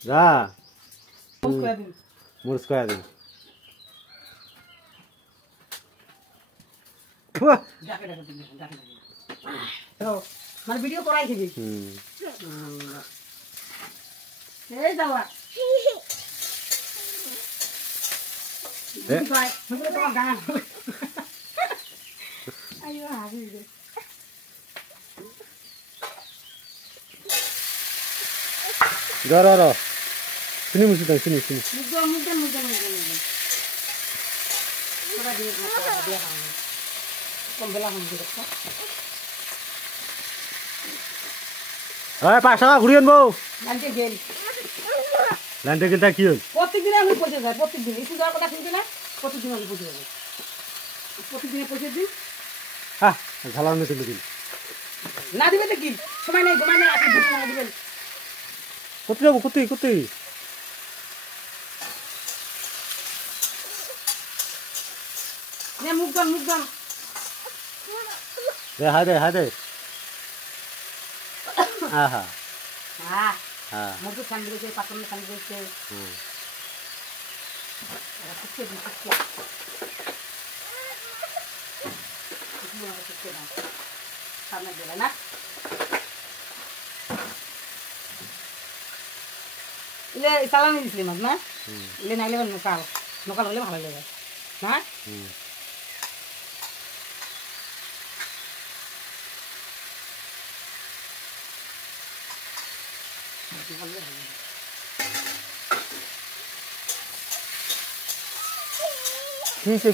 যা মুরস কয়া দিন মানে ভিডিও করাই দিবি এই যাওয়া তোমার গান আইও হাসি রে রা sini musuh sini mudah coba dia pembelah gitu পাঁচশো টাকা ঘুরিয়েন বউ লাইনটা কিন্তু কি হল প্রত্যেকদিন আমি পৌঁছে যাই প্রত্যেকদিন একটু যাওয়ার কথা শুনছি না প্রত্যেকদিন আমি পৌঁছে যাবো প্রত্যেকদিনে পৌঁছে দিন হ্যাঁ ঝালানো তুলে দিন না দিবে তো কি সময় নেই ঘুমাই না আপনি দিবেন কোথায় যাবো কোথায় মুখ গান হায় দে আহা হ্যাঁ মুখ খান দিয়েছে পাতন খান দিয়েছে সামনে দিলে না ইলে চালানি দিছিলি মাছ না ইলে নাইলে নকাল হলে ভালো লাগে না কিসে